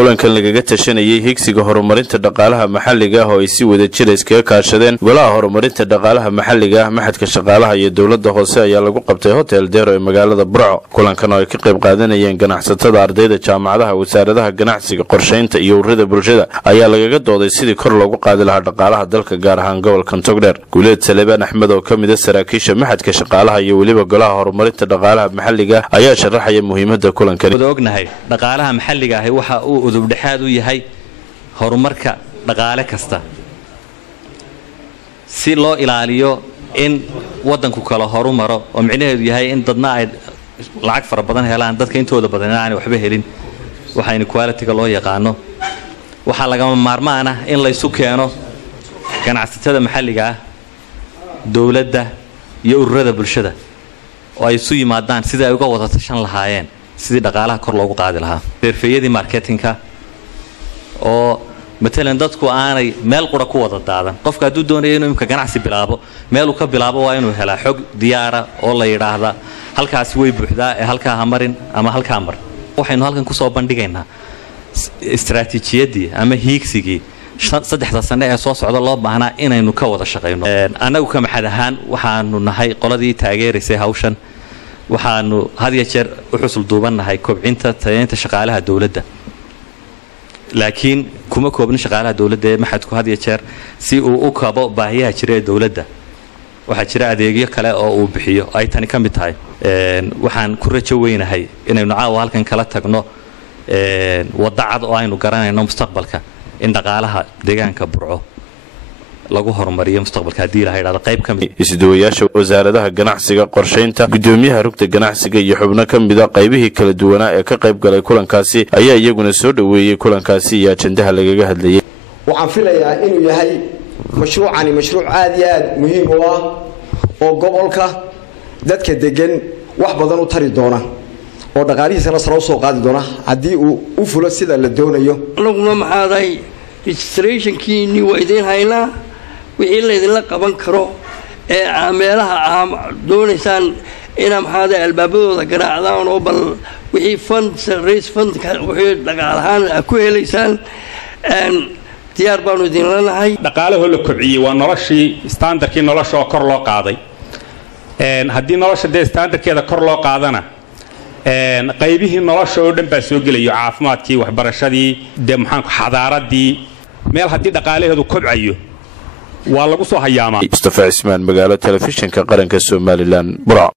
kulankan lagaga tashanayay higsiga horumarinta dhaqaalaha maxalliga ah oo ay si wada jir iskaga kaashadeen golaha horumarinta dhaqaalaha maxalliga ah maxadka shaqaalaha iyo dawladda hoose ayaa lagu qabtay hotel Deero ee magaalada Burco. kulankan oo ay ka qayb qaadanayeen ganacsatada, ardayda jaamacadaha, wasaaradaha ganacsiga, qorsheynta iyo ururada bulshada ayaa lagaga dooday sidii kor loogu qaadi lahaa dhaqaalaha dalka gaar ahaan gobolka Togdheer. Guuleed Salebaan Axmed oo kamid ah saraakiisha maxadka shaqaalaha iyo waliba golaha horumarinta dhaqaalaha maxalliga ayaa sharaxaya muhiimadda kulankan. ognahay dhaqaalaha maxalliga ah waxa uu udub dhexaad u yahay horumarka dhaqaale kasta si loo ilaaliyo in wadanku kala horumaro oo micnaheedu yahay in dadna ay lacag fara badan helaan dadka intooda badan aan waxba helin waxayna quality-ga loo yaqaano waxa laga maarmaan ah in la isu keeno ganacsatada maxalliga ah dawladda iyo ururada bulshada oo ay isu yimaadaan sida ay uga wada tashan lahaayeen sidii dhaqaalaha kor loogu qaadi lahaa xirfadii marketingka oo مثلا dadku aanay meel qura ku wada daadan qofka haduu doonayo inuu imka ganacsi bilaabo meel uu ka bilaabo waa inuu hela xog diyaara oo la yiraahdo halkaas way buuxdaa ee halka hamarin ama halka mar waxaynu halkan ku soo bandhigaynaa istaraatiijiyadii ama hiigsigii saddexda sano ee soo socda loo baahnaa inaynu ka wada shaqeyno anagu ka maxad ahaan waxaanu nahay qoladii taageerisay hawshan waxaanu had iyo jeer u xusul duubanahay kobcinta tayeynta shaqaalaha dawladda laakiin kuma koobnin shaqaalaha dawladda ee maxadku had iyo jeer si uu u kabo baahiyaha jira ee dawladda waxa jira adeegyo kale oo uu bixiyo ay tani ka mid tahay waxaan ku rajo weynahay inaynu caawa halkan kala tagno wadacad oo aynu garanayno mustaqbalka in dhaqaalaha deegaanka Burco lagu horumariyo mustaqbalka hadii la yiraahdo qayb kamid isduwayaasha wasaaradaha ganacsiga, qorsheynta, gudoomiyaha rugta ganacsiga iyo xubno kamid ah qaybihii kala duwanaa ee ka qayb galay kulankaasi ayaa iyaguna soo dhaweeyay kulankaasi iyo ajandaha lagaga hadlayay. waxaan filayaa inuu yahay mashruuc aad iyo aad muhiim u ah oo gobolka dadka degan wax badan u tari doona oo dhaqaalihiisa sare u soo qaadi doona hadii uu u fulo sida la doonayo. anaguna maxaaday registration-kii waa idin haynaa wixii la idin la qaban karo ee meelaha doonaysaan in maxaad albaabadooda garaacdaan oo bal wixii raise fund wixii dhaqaalahaan ku helaysaan diyaar baanu idin leenahay. dhaqaalaha la kobciyay waa noloshii standardkii nolosha oo kor loo qaaday haddii nolosha dee standardkeeda kor loo qaadana qaybihii nolosha oo dhan baa soo gelayo caafimaadkii, waxbarashadii, dee maxaan ku xadaaradii meel haddii dhaqaalaheedu kobcayo waa lagu soo hayaamaa. Mustafa Ismaan, magaalo telefishinka qaranka Somaliland, Burco.